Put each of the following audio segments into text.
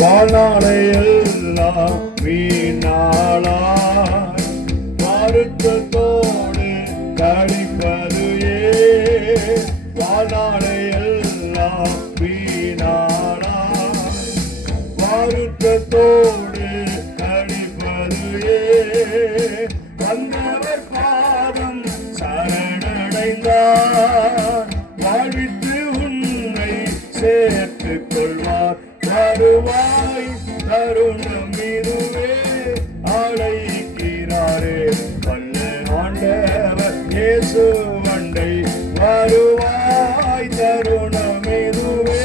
வாழ்நாளை எல்லாம் வீணாளாய் வருத்தத்தோடு கழிப்பது வாழ்நாளை எல்லாம் வீணாளாய் வருத்தத்தோடு கழிப்பது வந்தவர் பாதம் சரணடைந்தார் வாழ்வித்து உன்னை சேர்த்துக் கொள்வார் வருவாய் தருணம் இதுவே அழைக்கிறாரே வல்ல ஆண்டவர் இயேசு வண்டை வருவாய் தருணம் இதுவே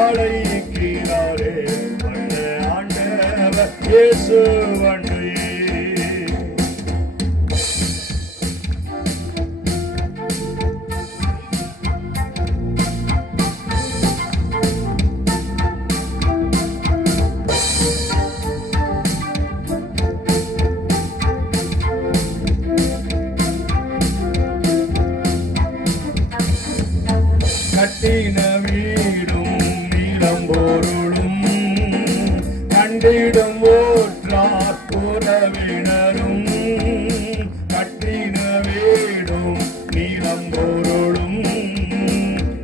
அழைக்கிறாரே வல்ல ஆண்டவர் இயேசு வண்டை கட்டின வீடும் நீளம் பொருளும் கண்டிடும் ஓற்றார் உறவினரும் கட்டின வீடும் நீளம் பொருளும்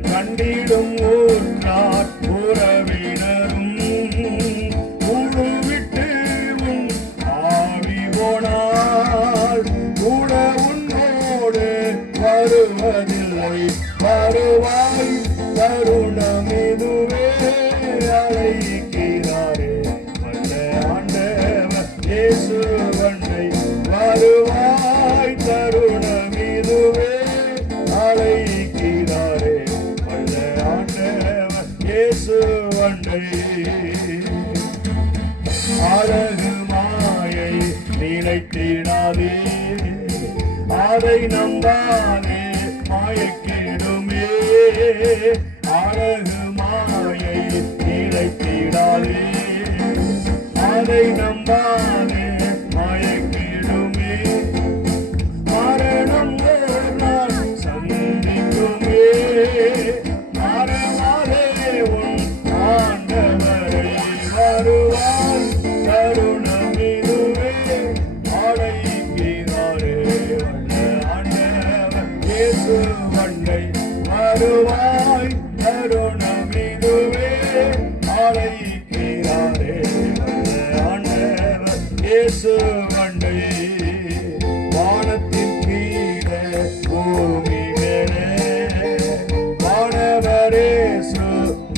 கண்டிடும் ஓற்றார் உறவினரும் கூடு விட்டு உன் ஆவி போனால் கூட உன்னோடு வருவதில்லை வருவாய் தருணம் இதுவே அழைக்கிறாரே வல்ல ஆண்டவர் இயேசு வண்டை வருவாய் தருணம் இதுவே அழைக்கிறாரே வல்ல ஆண்டவர் இயேசு வண்டை அழகு மாயை நினைத்திடாதே அதை நம்பானே மாயக்கிடுமே அழகு மாயை நிலைத்திடாதே அதை நம்பானே மாயக்கிடுமே மரணம் நான் சந்திக்குமே மரணாலே உன் ஆண்டவரை வருவாய் தருணம் இதுவே அழைக்கிறாரே இயேசு வண்டை வருவாய் தருணம் இதுவே அழைக்கிறாரே ஆண்டவர் இயேசு வண்டை வானத்தின் கீழே பூமி மேலே வானவர் இயேசு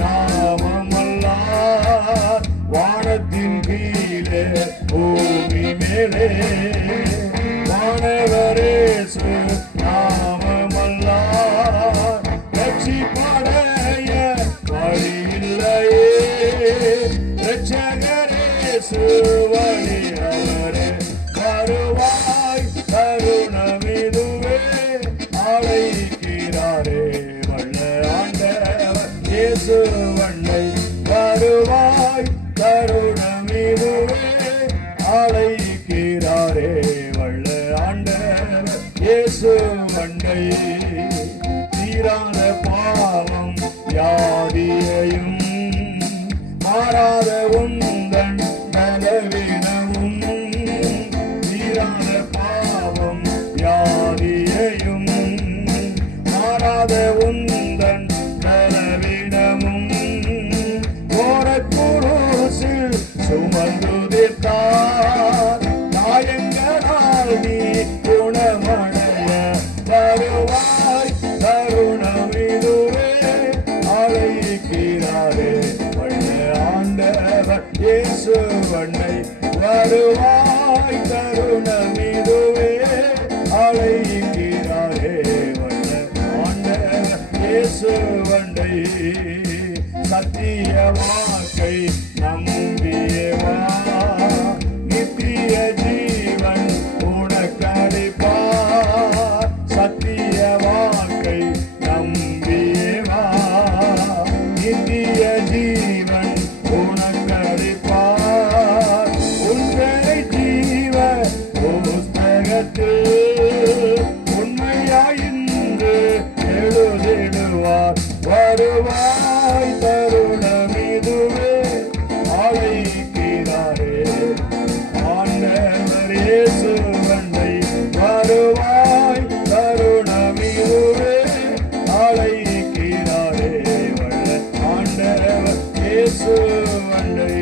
நாமம் அல்லார் வானத்தின் கீழே பூமி மேலே வானவர் இயேசு வருவாய் தருணம் இதுவே அழைக்கிறாரே வல்ல ஆண்டவர் இயேசு வண்டை வருவாய் தருணம் இதுவே அழைக்கிறாரே வல்ல ஆண்டவர் இயேசு வண்டை தீராத பாவம் யாதியையும் மாறாத உந்தன் நலவினவும் தீராத பாவம் யாதியையும் மாறாத உந்தன் நலவினமும் கோரக்குருசில் சுமந்துதித்தார் காயங்களால் நீ குணமடைய வருவாய் தருணம் இதுவே அழைக்கிறாரே ஆண்டவர் இயேசு வண்டை வருவாய் தருணம் இதுவே அழைக்கிறாரே வல்ல ஆண்டவர் இயேசு வண்டை சத்திய வாக்கை நம்பியவா நித்திய ஜீவன் உனக்களிப்பார் சத்திய வாக்கை நம்பியவா நித்திய ஜீவன் உனக்களிப்பார் உங்களை ஜீவ புஸ்தகத்தில் உண்மையாயின்று எழுதிடுவார் வருவாய் தருணம் இது இயேசு அண்டை